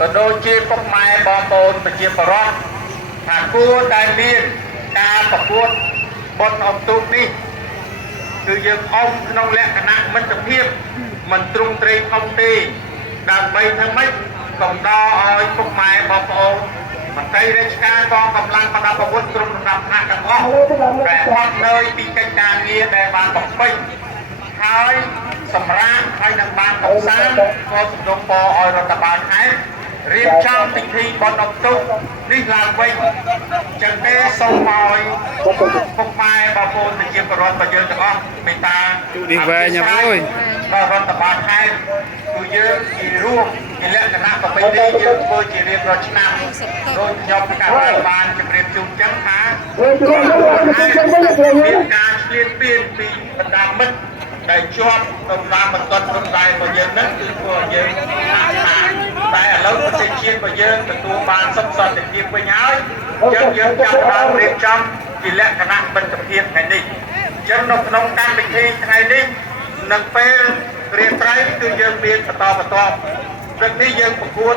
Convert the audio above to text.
ក៏ដូចជាពុកម៉ែបងប្អូនប្រជាពលរដ្ឋថាគួរតែមានការប្រកួតបុណ្យអុំទូកនេះគឺយើងអុំក្នុងលក្ខណៈមិត្តភាពមិនទ្រង់ទ្រាយធំទេដើម្បីធ្វើម៉េចកំដរឲ្យពុកម៉ែបងប្អូនមន្ត្រីរាជការកងកម្លាំងប្រដាប់អាវុធក្រុមប្រដាប់ថ្នាក់ទាំងអស់តែអត់នៅពីកិច្ចការងារដែលបានបំពេញហើយសម្រាប់ហើយនឹងបានកំសាន្តក៏សំណូមពរឲ្យរដ្ឋបាលខេត្តរៀបចំពិធីបុណ្យអុំទូកនេះឡើងវិញចឹងទេសូមឲ្យពុកម៉ែបងប្អូនប្រជាពលរដ្ឋរបស់យើងទាំងអស់មេត្តាទូនេះវែងអើយដល់រដ្ឋបាលខេត្តគឺយើងជារួមជាលក្ខណៈប្រពៃណីយើងធ្វើជារៀងរាល់ឆ្នាំដោយខ្ញុំកាលបានជម្រាបជូនចឹងថាមានការឆ្លៀនពៀនពីបណ្ដាមិត្តដែលជាប់ក្នុងតាមបន្ទាត់ព្រំដែនរបស់យើងហ្នឹងគឺធ្វើឲ្យយើងហាក់ថាតែឥឡូវប្រទេសជាតិរបស់យើងទទួលបានសុខសន្តិភាពវិញហើយយើងចាប់ផ្ដើមរៀបចំជាលក្ខណៈមិត្តភាពថ្ងៃនេះចឹងនៅក្នុងកម្មវិធីថ្ងៃនេះនឹងពេលរាត្រីគឺយើងមានបន្តព្រឹកនេះយើងប្រកួត